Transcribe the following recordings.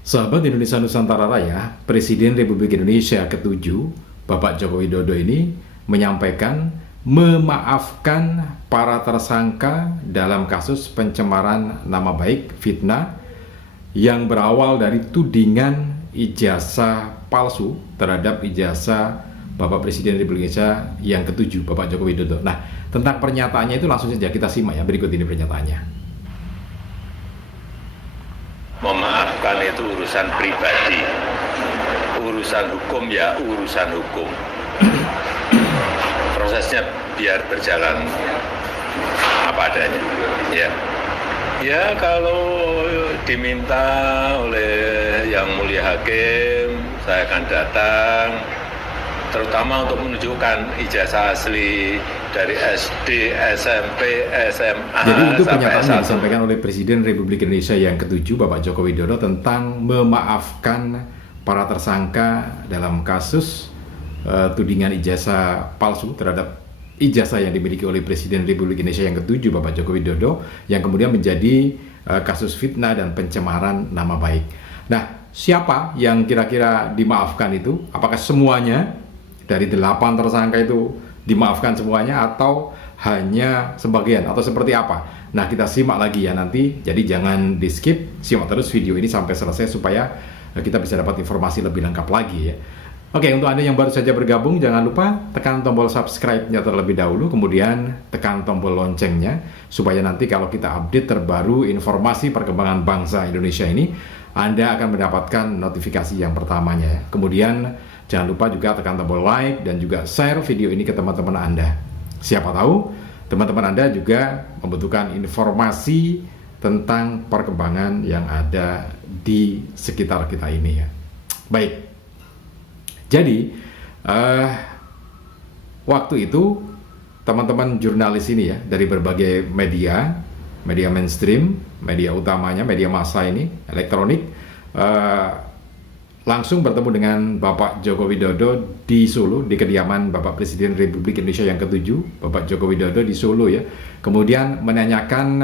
Sahabat Indonesia Nusantara Raya, Presiden Republik Indonesia ke-7, Bapak Joko Widodo ini menyampaikan memaafkan para tersangka dalam kasus pencemaran nama baik fitnah yang berawal dari tudingan ijazah palsu terhadap ijazah Bapak Presiden Republik Indonesia yang ke-7, Bapak Joko Widodo. Nah, tentang pernyataannya itu langsung saja kita simak ya, berikut ini pernyataannya. Memaafkan itu urusan pribadi, urusan hukum ya urusan hukum. Prosesnya biar berjalan apa adanya. Ya kalau diminta oleh yang mulia hakim, saya akan datang, terutama untuk menunjukkan ijazah asli dari SD, SMP, SMA. Jadi itu sampai pernyataan yang S1. disampaikan oleh Presiden Republik Indonesia yang ke-7, Bapak Joko Widodo, tentang memaafkan para tersangka dalam kasus tudingan ijazah palsu terhadap ijazah yang dimiliki oleh Presiden Republik Indonesia yang ke-7, Bapak Joko Widodo, yang kemudian menjadi kasus fitnah dan pencemaran nama baik. Nah, siapa yang kira-kira dimaafkan itu? Apakah semuanya dari 8 tersangka itu dimaafkan semuanya atau hanya sebagian atau seperti apa? Nah, kita simak lagi ya nanti. Jadi jangan di skip, simak terus video ini sampai selesai supaya kita bisa dapat informasi lebih lengkap lagi ya. Oke, untuk Anda yang baru saja bergabung, jangan lupa tekan tombol subscribe-nya terlebih dahulu, kemudian tekan tombol loncengnya supaya nanti kalau kita update terbaru informasi perkembangan bangsa Indonesia ini, Anda akan mendapatkan notifikasi yang pertamanya ya. Kemudian jangan lupa juga tekan tombol like dan juga share video ini ke teman-teman Anda. Siapa tahu teman-teman Anda juga membutuhkan informasi tentang perkembangan yang ada di sekitar kita ini ya. Baik, jadi waktu itu teman-teman jurnalis ini ya dari berbagai media mainstream, media utamanya, media massa ini, elektronik, langsung bertemu dengan Bapak Joko Widodo di Solo, di kediaman Bapak Presiden Republik Indonesia yang ke-7, Bapak Joko Widodo di Solo ya. Kemudian menanyakan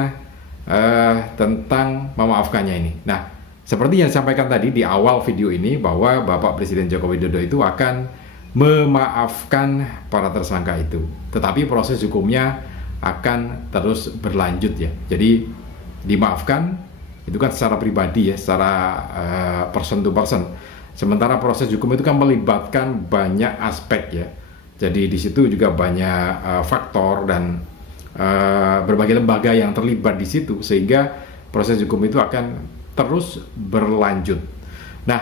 tentang memaafkannya ini. Nah, seperti yang disampaikan tadi di awal video ini bahwa Bapak Presiden Joko Widodo itu akan memaafkan para tersangka itu. Tetapi proses hukumnya akan terus berlanjut ya. Jadi dimaafkan itu kan secara pribadi ya, secara person to person. Sementara proses hukum itu kan melibatkan banyak aspek ya. Jadi di situ juga banyak faktor dan berbagai lembaga yang terlibat di situ sehingga proses hukum itu akan terus berlanjut. Nah,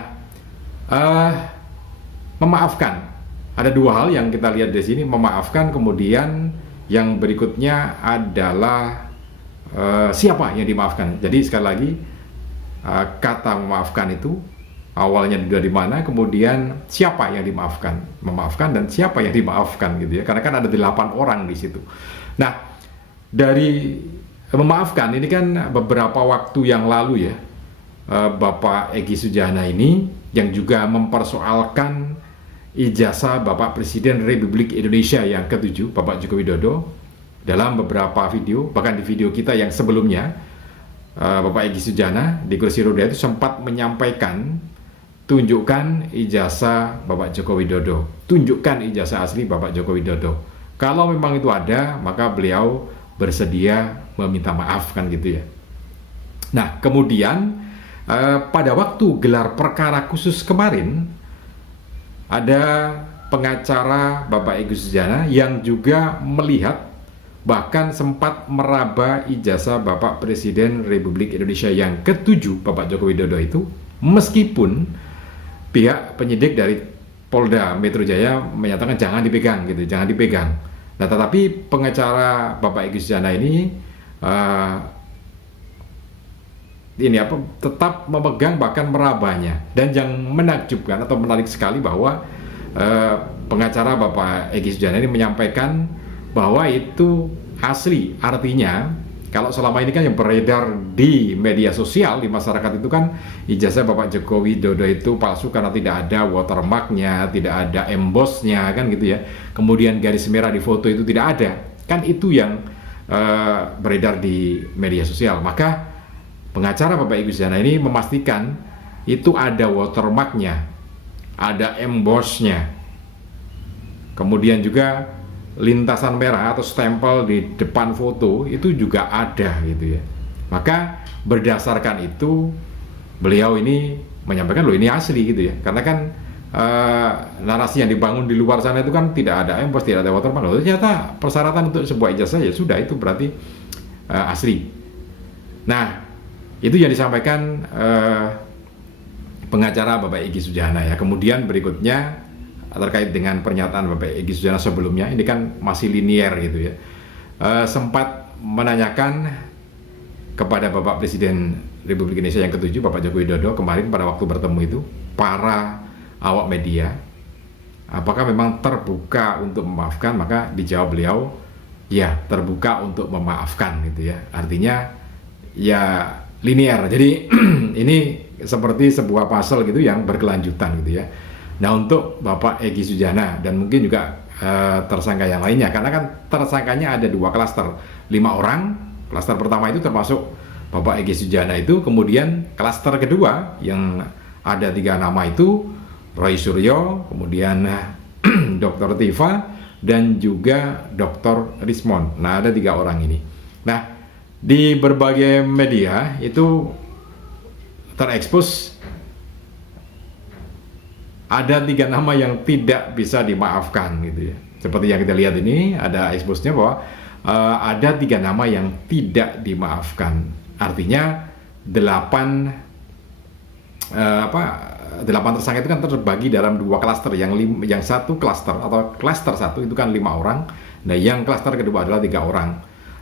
memaafkan ada dua hal yang kita lihat di sini, memaafkan, kemudian yang berikutnya adalah siapa yang dimaafkan. Jadi sekali lagi kata memaafkan itu awalnya dari mana, kemudian siapa yang memaafkan dan siapa yang dimaafkan gitu ya. Karena kan ada 8 orang di situ. Nah, dari memaafkan ini kan beberapa waktu yang lalu ya, Bapak Egy Sujana ini yang juga mempersoalkan ijazah Bapak Presiden Republik Indonesia yang ke-7, Bapak Joko Widodo, dalam beberapa video, bahkan di video kita yang sebelumnya, Bapak Egy Sujana di kursi roda itu sempat menyampaikan, tunjukkan ijazah Bapak Joko Widodo, tunjukkan ijazah asli Bapak Joko Widodo. Kalau memang itu ada, maka beliau bersedia meminta maaf kan gitu ya. Nah, kemudian pada waktu gelar perkara khusus kemarin, ada pengacara Bapak Egy Sujana yang juga melihat, bahkan sempat meraba ijazah Bapak Presiden Republik Indonesia yang ke-7, Bapak Joko Widodo itu, meskipun pihak penyidik dari Polda Metro Jaya menyatakan jangan dipegang gitu, jangan dipegang. Nah, tetapi pengacara Bapak Egy Sujana ini tetap memegang bahkan merabanya. Dan yang menakjubkan atau menarik sekali bahwa pengacara Bapak Egy Sujana ini menyampaikan bahwa itu asli. Artinya kalau selama ini kan yang beredar di media sosial, di masyarakat itu kan ijazah Bapak Joko Widodo itu palsu karena tidak ada watermarknya, tidak ada embossnya kan gitu ya. Kemudian garis merah di foto itu tidak ada. Kan itu yang beredar di media sosial. Maka pengacara Bapak Egy Sujana ini memastikan itu ada watermarknya, ada embossnya, kemudian juga lintasan merah atau stempel di depan foto itu juga ada gitu ya. Maka berdasarkan itu beliau ini menyampaikan loh ini asli gitu ya, karena kan narasi yang dibangun di luar sana itu kan tidak ada emboss, tidak ada watermark. Loh, ternyata persyaratan untuk sebuah ijazah ya sudah, itu berarti asli. Nah, itu yang disampaikan pengacara Bapak Egy Sujana ya. Kemudian berikutnya terkait dengan pernyataan Bapak Egy Sujana sebelumnya, ini kan masih linier gitu ya. Sempat menanyakan kepada Bapak Presiden Republik Indonesia yang ke-7, Bapak Joko Widodo, kemarin pada waktu bertemu itu, para awak media, apakah memang terbuka untuk memaafkan? Maka dijawab beliau, ya terbuka untuk memaafkan gitu ya. Artinya ya linier. Jadi ini seperti sebuah puzzle gitu yang berkelanjutan gitu ya. Nah, untuk Bapak Egy Sujana dan mungkin juga tersangka yang lainnya, karena kan tersangkanya ada 2 klaster, 5 orang. Klaster pertama itu termasuk Bapak Egy Sujana itu, kemudian klaster kedua yang ada 3 nama itu Roy Suryo, kemudian Dr. Tifa, dan juga Dr. Rismond. Nah, ada 3 orang ini. Nah, di berbagai media itu terekspos ada 3 nama yang tidak bisa dimaafkan gitu ya. Seperti yang kita lihat ini, ada eksposnya bahwa ada 3 nama yang tidak dimaafkan. Artinya 8 tersangka itu kan terbagi dalam 2 klaster. Yang satu klaster atau klaster 1 itu kan 5 orang. Nah, yang klaster kedua adalah 3 orang.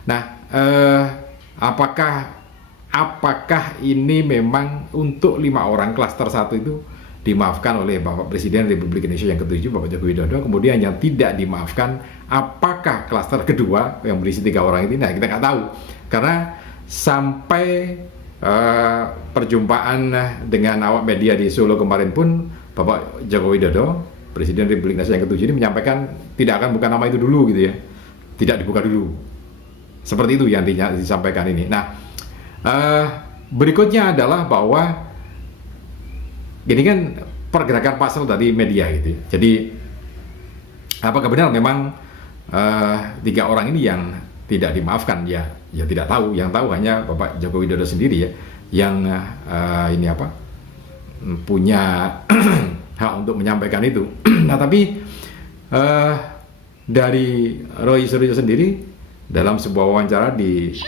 Nah, apakah ini memang untuk 5 orang klaster 1 itu dimaafkan oleh Bapak Presiden Republik Indonesia yang ke-7, Bapak Joko Widodo? Kemudian yang tidak dimaafkan, apakah klaster kedua yang berisi 3 orang ini? Nah, kita nggak tahu, karena sampai perjumpaan dengan awak media di Solo kemarin pun Bapak Joko Widodo, Presiden Republik Indonesia yang ke-7 ini menyampaikan tidak akan buka nama itu dulu gitu ya, tidak dibuka dulu. Seperti itu yang disampaikan ini. Nah, berikutnya adalah bahwa ini kan pergerakan pasal dari media gitu. Jadi apakah benar memang 3 orang ini yang tidak dimaafkan? Ya tidak tahu. Yang tahu hanya Bapak Joko Widodo sendiri ya, yang punya hak untuk menyampaikan itu. Nah, tapi dari Roy Suryo sendiri dalam sebuah wawancara di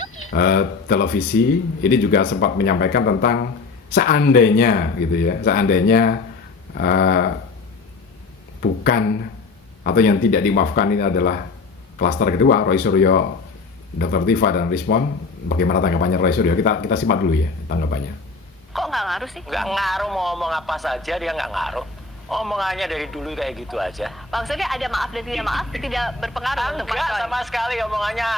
televisi ini juga sempat menyampaikan tentang seandainya gitu ya, seandainya bukan atau yang tidak dimaafkan ini adalah klaster kedua, Roy Suryo, Dr. Tifa dan Rismond, bagaimana tanggapannya Roy Suryo? Kita simak dulu ya tanggapannya. Kok nggak ngaruh sih? Nggak ngaruh, mau ngomong apa saja dia nggak ngaruh. Omongannya dari dulu kayak gitu aja. Maksudnya ada maaf dan tidak maaf tidak berpengaruh untuk Mas Enggak Roy? sama sekali, omongannya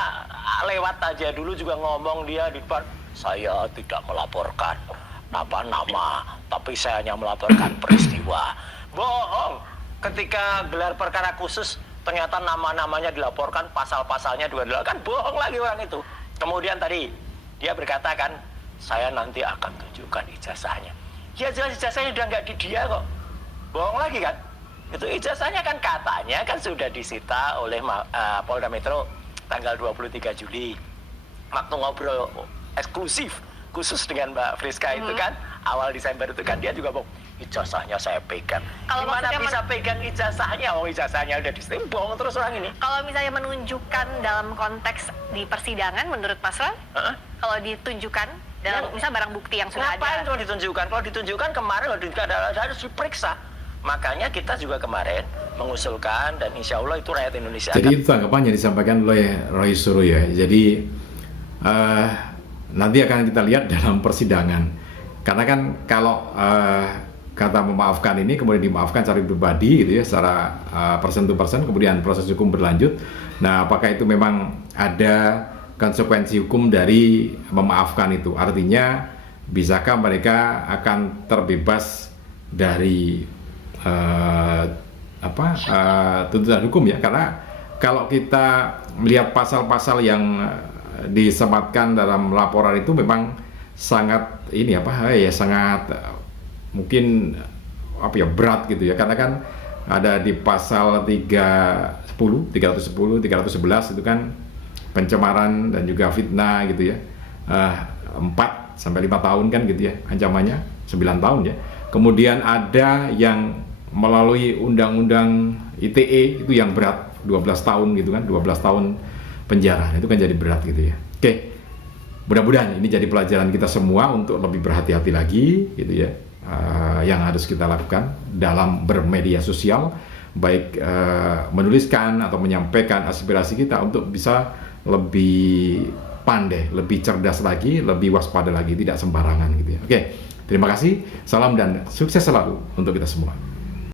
lewat aja. Dulu juga ngomong dia di depan, saya tidak melaporkan nama, tapi saya hanya melaporkan peristiwa. Bohong. Ketika gelar perkara khusus ternyata nama-namanya dilaporkan, pasal-pasalnya juga kan bohong lagi orang itu. Kemudian tadi dia berkata kan, saya nanti akan tunjukkan ijazahnya. Ya jelas ijazahnya udah nggak di dia kok. Bohong lagi kan? Itu ijazahnya kan katanya kan sudah disita oleh Polda Metro tanggal 23 Juli. Waktu ngobrol eksklusif khusus dengan Mbak Friska itu kan awal Desember itu kan dia juga bohong. Ijazahnya saya pegang. Kalau Gimana maksudnya bisa pegang ijazahnya? Oh, ijazahnya udah disita. Bohong terus orang ini. Kalau misalnya menunjukkan dalam konteks di persidangan menurut Mas Roy, kalau ditunjukkan dalam misal barang bukti yang sudah Ngapain ada. kalau ditunjukkan? Kalau ditunjukkan kemarin harus diperiksa. Makanya kita juga kemarin mengusulkan dan insya Allah itu rakyat Indonesia. Jadi itu tanggapan yang disampaikan oleh Roy Suryo ya. Jadi nanti akan kita lihat dalam persidangan. Karena kan kalau kata memaafkan ini kemudian dimaafkan secara pribadi gitu ya, secara person to person, kemudian proses hukum berlanjut. Nah, apakah itu memang ada konsekuensi hukum dari memaafkan itu? Artinya bisakah mereka akan terbebas dari tuntutan hukum ya? Karena kalau kita melihat pasal-pasal yang disematkan dalam laporan itu memang sangat sangat mungkin berat gitu ya, karena kan ada di pasal 310, 311 itu kan pencemaran dan juga fitnah gitu ya, 4 sampai 5 tahun kan gitu ya ancamannya, 9 tahun ya. Kemudian ada yang melalui undang-undang ITE itu yang berat 12 tahun gitu kan, 12 tahun penjara, itu kan jadi berat gitu ya. Oke, mudah-mudahan ini jadi pelajaran kita semua untuk lebih berhati-hati lagi gitu ya, yang harus kita lakukan dalam bermedia sosial, baik menuliskan atau menyampaikan aspirasi kita untuk bisa lebih pandai, lebih cerdas lagi, lebih waspada lagi, tidak sembarangan gitu ya. Oke, terima kasih, salam dan sukses selalu untuk kita semua.